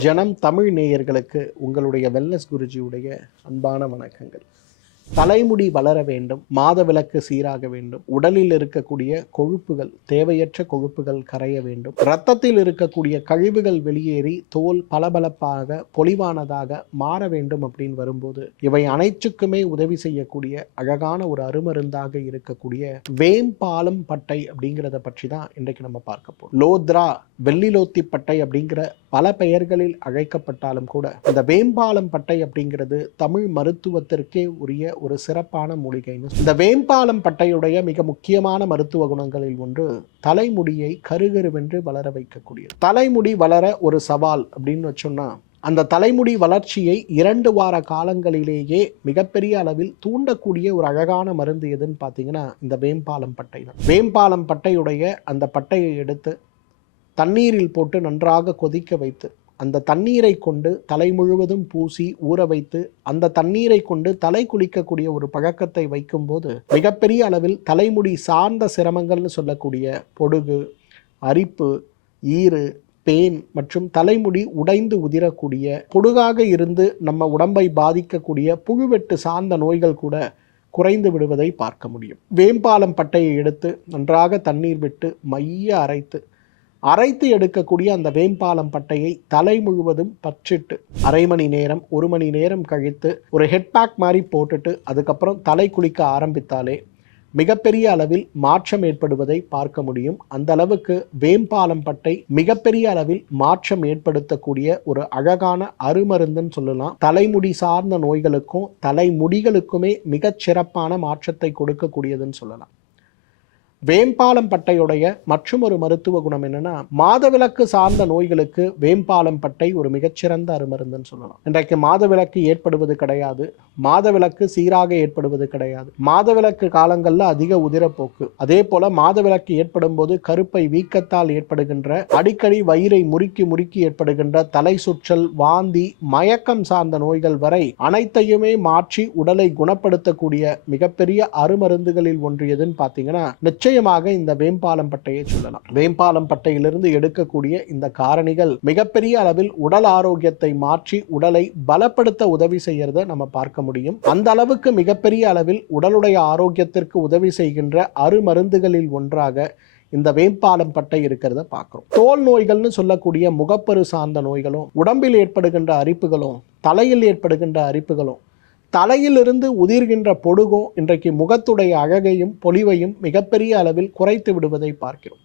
ஜனம் தமிழ் நேயர்களுக்கு உங்களுடைய வெல்லஸ் குருஜியுடைய அன்பான வணக்கங்கள். தலைமுடி வளர வேண்டும் மாதவிலக்கு சீராக வேண்டும் உடலில் இருக்கக்கூடிய கொழுப்புகள் தேவையற்ற கொழுப்புகள் கரைய வேண்டும். இரத்தத்தில் இருக்கக்கூடிய கழிவுகள் வெளியேறி தோல் பளபளப்பாக பொலிவானதாக மாற வேண்டும் அப்படின்னு வரும்போது இவை அனைத்துக்குமே உதவி செய்யக்கூடிய அழகான ஒரு அருமருந்தாக இருக்கக்கூடிய வேம்பாலம் பட்டை அப்படிங்கிறத பற்றி தான் இன்றைக்கு நம்ம பார்க்க போறோம். லோத்ரா வெள்ளிலோத்தி பட்டை அப்படிங்கிற பல பெயர்களில் அழைக்கப்பட்டாலும் கூட இந்த வேம்பாலம் பட்டை அப்படிங்கிறது தமிழ் மருத்துவத்திற்கே உரிய ஒரு சிறப்பான மூலிகைன்னு இந்த வேம்பாலம் பட்டையுடைய மிக முக்கியமான மருத்துவ குணங்களில் ஒன்று தலைமுடியை கருகருவென்று வளர வைக்கக்கூடியது. தலைமுடி வளர ஒரு சவால் அப்படின்னு வச்சோம்னா அந்த தலைமுடி வளர்ச்சியை இரண்டு வார காலங்களிலேயே மிகப்பெரிய அளவில் தூண்டக்கூடிய ஒரு அழகான மருந்து எதுன்னு பார்த்தீங்கன்னா இந்த வேம்பாலம் பட்டை தான். வேம்பாலம் பட்டையுடைய அந்த பட்டையை எடுத்து தண்ணீரில் போட்டு நன்றாக கொதிக்க வைத்து அந்த தண்ணீரை கொண்டு தலை முழுவதும் பூசி ஊற வைத்து அந்த தண்ணீரை கொண்டு தலை குளிக்கக்கூடிய ஒரு பழக்கத்தை வைக்கும்போது மிகப்பெரிய அளவில் தலைமுடி சார்ந்த சிரமங்கள்னு சொல்லக்கூடிய பொடுகு அரிப்பு ஈறு பேன் மற்றும் தலைமுடி உடைந்து உதிரக்கூடிய பொடுகாக இருந்து நம்ம உடம்பை பாதிக்கக்கூடிய புழுவெட்டு சார்ந்த நோய்கள் கூட குறைந்து விடுவதை பார்க்க முடியும். வேம்பாலம் பட்டையை எடுத்து நன்றாக தண்ணீர் விட்டு மைய அரைத்து அரைத்து எடுக்கக்கூடிய அந்த வேம்பாலம் பட்டையை தலை முழுவதும் பற்றிட்டு அரை மணி நேரம் ஒரு மணி நேரம் கழித்து ஒரு ஹெட் பேக் மாதிரி போட்டுட்டு அதுக்கப்புறம் தலை குளிக்க ஆரம்பித்தாலே மிகப்பெரிய அளவில் மாற்றம் ஏற்படுவதை பார்க்க முடியும். அந்த அளவுக்கு வேம்பாலம் பட்டை மிகப்பெரிய அளவில் மாற்றம் ஏற்படுத்தக்கூடிய ஒரு அழகான அருமருந்துன்னு சொல்லலாம். தலைமுடி சார்ந்த நோய்களுக்கும் தலைமுடிகளுக்குமே மிகச் சிறப்பான மாற்றத்தை கொடுக்கக்கூடியதுன்னு சொல்லலாம். வேம்பாலம் பட்டையுடைய மற்றும் ஒரு மருத்துவ குணம் என்னன்னா மாதவிலக்கு சார்ந்த நோய்களுக்கு வேம்பாலம் பட்டை ஒரு மிகச்சிறந்த அருமருந்துன்னு சொல்லலாம். இன்றைக்கு மாதவிலக்கு ஏற்படுவது கிடையாது மாதவிலக்கு சீராக ஏற்படுவது கிடையாது. மாதவிலக்கு காலங்களில் அதிக உதிரப்போக்கு. அதே போல மாதவிலக்கு ஏற்படும் போது கருப்பை வீக்கத்தால் ஏற்படுகின்ற அடிக்கடி வயிறை முறுக்கி முறுக்கி ஏற்படுகின்ற தலை சுற்றல் வாந்தி மயக்கம் சார்ந்த நோய்கள் வரை அனைத்தையுமே மாற்றி உடலை குணப்படுத்தக்கூடிய மிகப்பெரிய அருமருந்துகளில் ஒன்று எதுன்னு பார்த்தீங்கன்னா நிச்சயமாக இந்த வேம்பாலம் பட்டையை சொல்லலாம். வேம்பாலம் பட்டையிலிருந்து எடுக்கக்கூடிய இந்த காரணிகள் மிகப்பெரிய அளவில் உடல் ஆரோக்கியத்தை மாற்றி உடலை பலப்படுத்த உதவி செய்யறத நம்ம பார்க்க முடியும். அந்த அளவுக்கு மிகப்பெரிய அளவில் உடலுடைய ஆரோக்கியத்திற்கு உதவி செய்கின்ற அருமருந்துகளில் ஒன்றாக இந்த வேம்பாலம் பட்டை இருக்கிறத பார்க்குறோம். தோல் நோய்கள்னு சொல்லக்கூடிய முகப்பரு சார்ந்த நோய்களும் உடம்பில் ஏற்படுகின்ற அரிப்புகளும் தலையில் ஏற்படுகின்ற அரிப்புகளும் தலையிலிருந்து உதிர்கின்ற பொடுகும் இன்றைக்கு முகத்துடைய அழகையும் பொலிவையும் மிகப்பெரிய அளவில் குறைத்து விடுவதை பார்க்கிறோம்.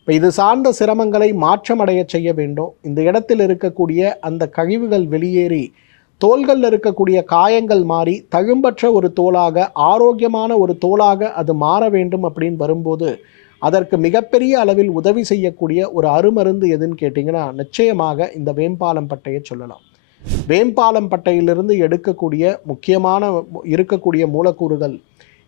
இப்போ இது சார்ந்த சிரமங்களை மாற்றமடைய செய்ய வேண்டும். இந்த இடத்தில் இருக்கக்கூடிய அந்த கழிவுகள் வெளியேறி தோள்களில் இருக்கக்கூடிய காயங்கள் மாறி தகும்பற்ற ஒரு தோலாக ஆரோக்கியமான ஒரு தோலாக அது மாற வேண்டும் அப்படின்னு வரும்போது அதற்கு மிகப்பெரிய அளவில் உதவி செய்யக்கூடிய ஒரு அருமருந்து எதுன்னு கேட்டிங்கன்னா நிச்சயமாக இந்த வேம்பாலம் பட்டையை சொல்லலாம். வேம்பாலம் பட்டையிலிருந்து எடுக்கக்கூடிய முக்கியமான இருக்கக்கூடிய மூலக்கூறுகள்.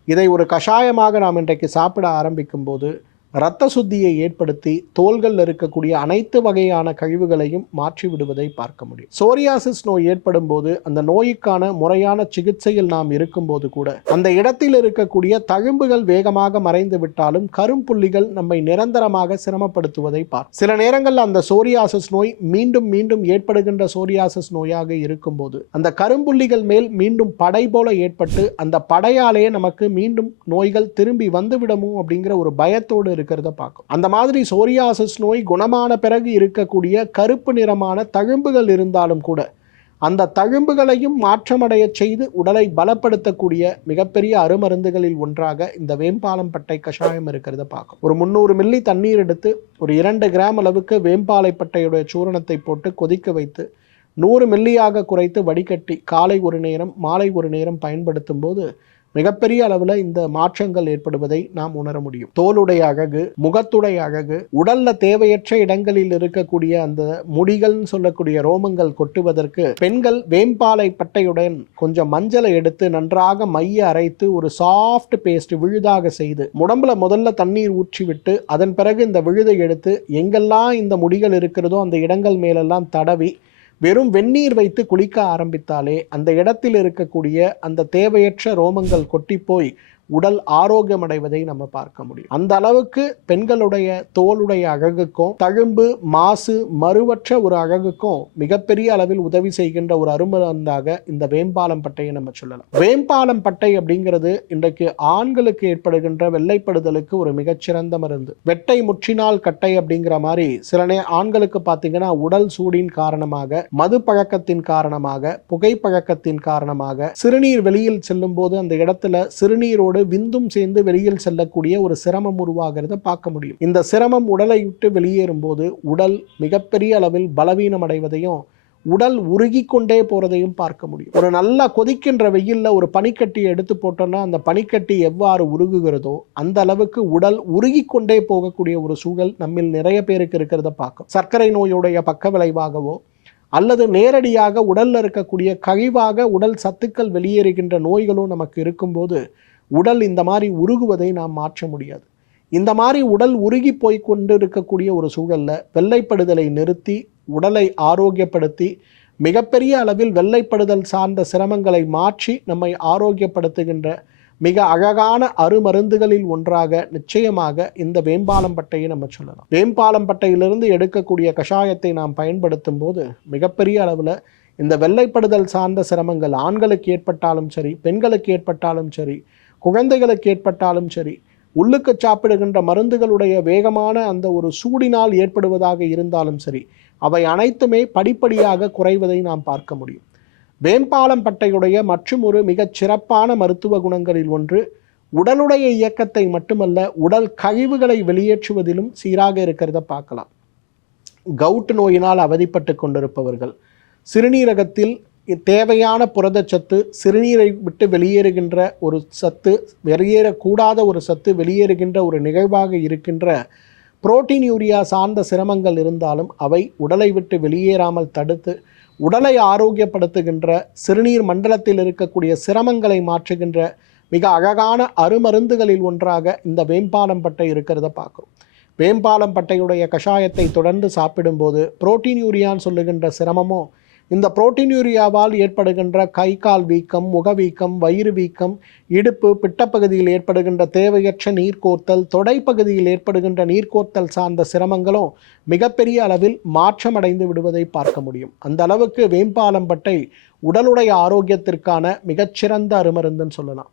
இதை ஒரு கஷாயமாக நாம் இன்றைக்கு சாப்பிட ஆரம்பிக்கும்போது இரத்த சுத்தியை ஏற்படுத்தி தோள்களில் இருக்கக்கூடிய அனைத்து வகையான கழிவுகளையும் மாற்றி விடுவதை பார்க்க முடியும். சோரியாசிஸ் நோய் ஏற்படும் போது அந்த நோய்க்கான முறையான சிகிச்சையில் நாம் இருக்கும்போது கூட அந்த இடத்தில் இருக்கக்கூடிய தழும்புகள் வேகமாக மறைந்து விட்டாலும் கரும்புள்ளிகள் நம்மை நிரந்தரமாக சிரமப்படுத்துவதை பார்க்கும் சில நேரங்களில் அந்த சோரியாசிஸ் நோய் மீண்டும் மீண்டும் ஏற்படுகின்ற சோரியாசிஸ் நோயாக இருக்கும்போது அந்த கரும்புள்ளிகள் மேல் மீண்டும் படை போல ஏற்பட்டு அந்த படையாலேயே நமக்கு மீண்டும் நோய்கள் திரும்பி வந்துவிடமோ அப்படிங்கிற ஒரு பயத்தோடு இருக்கிறத பார்க்கும். அந்த மாதிரி சோரியாசிஸ் நோய் குணமான பிறகு இருக்கக்கூடிய கருப்பு நிறமான தழும்புகள் இருந்தாலும் கூட அந்த தழும்புகளையும் மாற்றமடைய செய்து உடலை பலப்படுத்தக்கூடிய மிகப்பெரிய அருமருந்துகளில் ஒன்றாக இந்த வேம்பாலம் பட்டை கஷாயம் இருக்கிறத பார்க்கும். ஒரு முந்நூறு மில்லி தண்ணீர் எடுத்து ஒரு இரண்டு கிராம் அளவுக்கு வேம்பாலை பட்டையுடைய சூரணத்தை போட்டு கொதிக்க வைத்து நூறு மில்லியாக குறைத்து வடிகட்டி காலை ஒரு நேரம் மாலை ஒரு நேரம் பயன்படுத்தும் போது மிகப்பெரிய அளவில் இந்த மாற்றங்கள் ஏற்படுவதை நாம் உணர முடியும். தோலுடைய அழகு முகத்துடைய அழகு உடல்ல தேவையற்ற இடங்களில் இருக்கக்கூடிய அந்த முடிகள்னு சொல்லக்கூடிய ரோமங்கள் கொட்டுவதற்கு பெண்கள் வேம்பாலை பட்டையுடன் கொஞ்சம் மஞ்சளை எடுத்து நன்றாக மைய அரைத்து ஒரு சாஃப்ட் பேஸ்ட் விழுதாக செய்து உடம்புல முதல்ல தண்ணீர் ஊற்றி விட்டு அதன் பிறகு இந்த விழுதை எடுத்து எங்கெல்லாம் இந்த முடிகள் இருக்கிறதோ அந்த இடங்கள் மேலெல்லாம் தடவி வெறும் வெந்நீர் வைத்து குளிக்க ஆரம்பித்தாலே அந்த இடத்தில் இருக்கக்கூடிய அந்த தேவையற்ற ரோமங்கள் கொட்டி போய் உடல் ஆரோக்கியம் அடைவதை நம்ம பார்க்க முடியும். அந்த அளவுக்கு பெண்களுடைய தோலுடைய அழகுக்கும் தழும்பு மாசு மறுவற்ற ஒரு அழகுக்கும் மிகப்பெரிய அளவில் உதவி செய்கின்ற ஒரு அருமருந்தாக இந்த வேம்பாலம் பட்டையை நம்ம சொல்லலாம். வேம்பாலம் பட்டை அப்படிங்கிறது இன்றைக்கு ஆண்களுக்கு ஏற்படுகின்ற வெள்ளைப்படுதலுக்கு ஒரு மிகச்சிறந்த மருந்து. வெட்டை முற்றினால் கட்டை அப்படிங்கிற மாதிரி சில நே ஆண்களுக்கு பார்த்தீங்கன்னா உடல் சூடின் காரணமாக மது பழக்கத்தின் காரணமாக புகைப்பழக்கத்தின் காரணமாக சிறுநீர் வெளியில் செல்லும் போது அந்த இடத்துல சிறுநீரோடு விந்தும் சேர்ந்து வெளியில் செல்லக்கூடிய ஒரு சிரமம் உருவாகிறத பார்க்க முடியும். இந்த சிரமம் உடலை விட்டு வெளியேறும் போது உடல் மிகப்பெரிய அளவில் பலவீனம் அடைவதையும் உடல் உருகி கொண்டே போறதையும் பார்க்க முடியும். ஒரு நல்லா கொதிக்கின்ற வெயில்ல ஒரு பனிக்கட்டியை எடுத்து போட்டோம்னா அந்த பனிக்கட்டி எவ்வாறு உருகுகிறதோ அந்த அளவுக்கு உடல் உருகி கொண்டே போகக்கூடிய ஒரு சூழல் நம்மில் நிறைய பேருக்கு இருக்கிறத பார்க்கும். சர்க்கரை நோயுடைய பக்க விளைவாகவோ அல்லது நேரடியாக உடல்ல இருக்கக்கூடிய கழிவாக உடல் சத்துக்கள் வெளியேறுகின்ற நோய்களும் நமக்கு இருக்கும்போது உடல் இந்த மாதிரி உருகுவதை நாம் மாற்ற முடியாது. இந்த மாதிரி உடல் உருகி போய் கொண்டு இருக்கக்கூடிய ஒரு சூழல்ல வெள்ளைப்படுதலை நிறுத்தி உடலை ஆரோக்கியப்படுத்தி மிகப்பெரிய அளவில் வெள்ளைப்படுதல் சார்ந்த சிரமங்களை மாற்றி நம்மை ஆரோக்கியப்படுத்துகின்ற மிக அழகான அருமருந்துகளில் ஒன்றாக நிச்சயமாக இந்த வேம்பாலம் பட்டையை நம்ம சொல்லலாம். வேம்பாலம் பட்டையிலிருந்து எடுக்கக்கூடிய கஷாயத்தை நாம் பயன்படுத்தும் போது மிகப்பெரிய அளவில் இந்த வெள்ளைப்படுதல் சார்ந்த சிரமங்கள் ஆண்களுக்கு ஏற்பட்டாலும் சரி பெண்களுக்கு ஏற்பட்டாலும் சரி குழந்தைகளுக்கு ஏற்பட்டாலும் சரி உள்ளுக்கு சாப்பிடுகின்ற மருந்துகளுடைய வேகமான அந்த ஒரு சூடினால் ஏற்படுவதாக இருந்தாலும் சரி அவை அனைத்துமே படிப்படியாக குறைவதை நாம் பார்க்க முடியும். வேம்பாலம் பட்டையுடைய மற்றும் ஒரு மிகச் சிறப்பான மருத்துவ குணங்களில் ஒன்று உடலுடைய இயக்கத்தை மட்டுமல்ல உடல் கழிவுகளை வெளியேற்றுவதிலும் சீராக இருக்கிறத பார்க்கலாம். கவுட் நோயினால் அவதிப்பட்டு கொண்டிருப்பவர்கள் சிறுநீரகத்தில் தேவையான புரதச்சத்து சிறுநீரை விட்டு வெளியேறுகின்ற ஒரு சத்து வெளியேறக்கூடாத ஒரு சத்து வெளியேறுகின்ற ஒரு நிகழ்வாக இருக்கின்ற புரோட்டீன் யூரியா சார்ந்த சிரமங்கள் இருந்தாலும் அவை உடலை விட்டு வெளியேறாமல் தடுத்து உடலை ஆரோக்கியப்படுத்துகின்ற சிறுநீர் மண்டலத்தில் இருக்கக்கூடிய சிரமங்களை மாற்றுகின்ற மிக அழகான அருமருந்துகளில் ஒன்றாக இந்த வேம்பாலம் பட்டை இருக்கிறத பார்க்குறோம். வேம்பாலம் பட்டையுடைய கஷாயத்தை தொடர்ந்து சாப்பிடும்போது புரோட்டீன் யூரியான்னு சொல்லுகின்ற சிரமமோ இந்த புரோட்டீன் யூரியாவால் ஏற்படுகின்ற கை கால் வீக்கம் முகவீக்கம் வயிறு வீக்கம் இடுப்பு பிட்டப்பகுதியில் ஏற்படுகின்ற தேவையற்ற நீர்கோர்த்தல் தொடைப்பகுதியில் ஏற்படுகின்ற நீர்கோர்த்தல் சார்ந்த சிரமங்களும் மிகப்பெரிய அளவில் மாற்றமடைந்து விடுவதை பார்க்க முடியும். அந்த அளவுக்கு வேம்பாலம் பட்டை உடலுடைய ஆரோக்கியத்திற்கான மிகச்சிறந்த அருமருந்துன்னு சொல்லலாம்.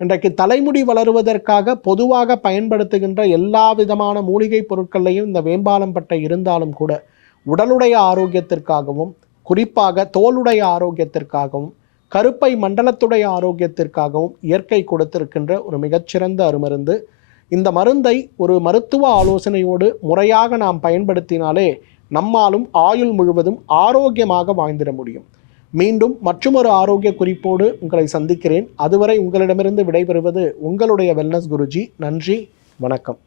இன்றைக்கு தலைமுடி வளருவதற்காக பொதுவாக பயன்படுத்துகின்ற எல்லா விதமான மூலிகை பொருட்களையும் இந்த வேம்பாலம் பட்டை இருந்தாலும் கூட உடலுடைய ஆரோக்கியத்திற்காகவும் குறிப்பாக தோலுடைய ஆரோக்கியத்திற்காகவும் கருப்பை மண்டலத்துடைய ஆரோக்கியத்திற்காகவும் இயற்கை கொடுத்திருக்கின்ற ஒரு மிகச்சிறந்த அருமருந்து. இந்த மருந்தை ஒரு மருத்துவ ஆலோசனையோடு முறையாக நாம் பயன்படுத்தினாலே நம்மாலும் ஆயுள் முழுவதும் ஆரோக்கியமாக வாழ்ந்திட முடியும். மீண்டும் மற்றொரு ஆரோக்கிய குறிப்போடு உங்களை சந்திக்கிறேன். அதுவரை உங்களிடமிருந்து விடைபெறுவது உங்களுடைய வெல்னஸ் குருஜி. நன்றி. வணக்கம்.